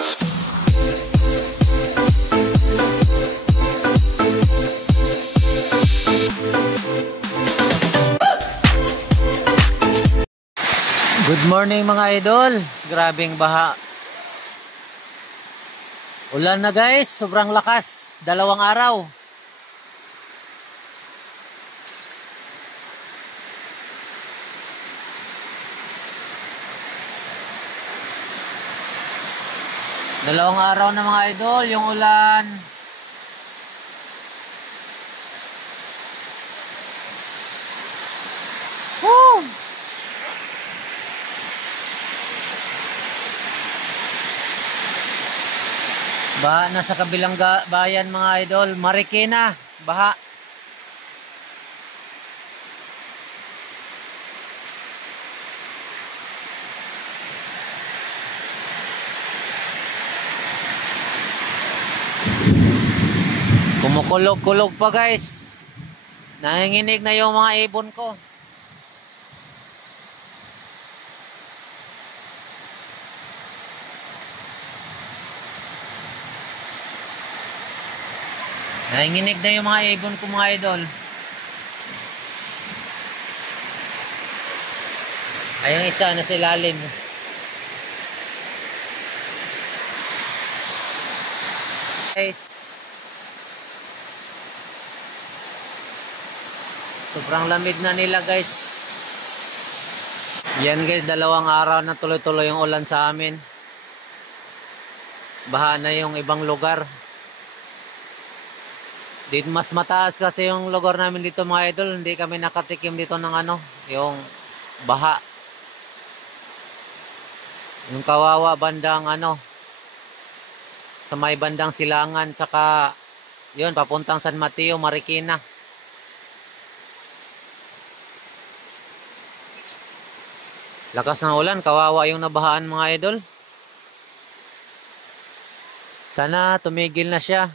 Good morning mga idol. Grabing baha. Ulan na guys, sobrang lakas. 2 araw. Dalawang araw na mga idol yung ulan. Woo! Baha na sa kabilang bayan mga idol. Marikina, baha. Kumukulog-kulog pa guys. Nanginginig na yung mga ibon ko. Nanginginig na yung mga ibon ko mga idol. Ay, yung isa na sa ilalim. Guys, sobrang lamig na nila guys. Yan guys, 2 araw na tuloy-tuloy yung ulan sa amin. Baha na yung ibang lugar. Dito mas mataas kasi yung lugar namin dito mga idol. Hindi kami nakatikim dito ng yung baha. Yung Kawawa bandang sa may bandang Silangan, tsaka yun papuntang San Mateo, Marikina. Lakas ng ulan, kawawa yung nabahaan mga idol. Sana tumigil na siya.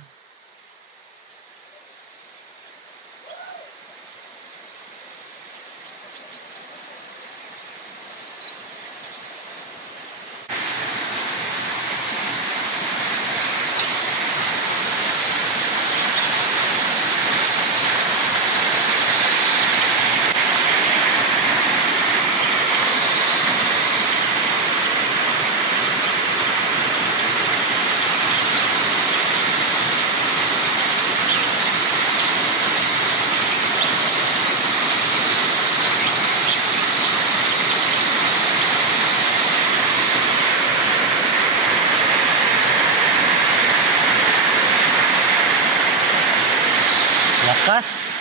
Lakas.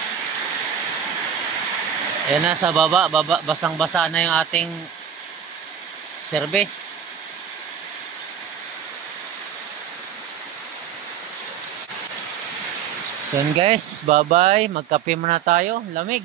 Ayan na sa baba, basang-basa na yung ating service. So guys, bye-bye. Magkape muna tayo. Lamig.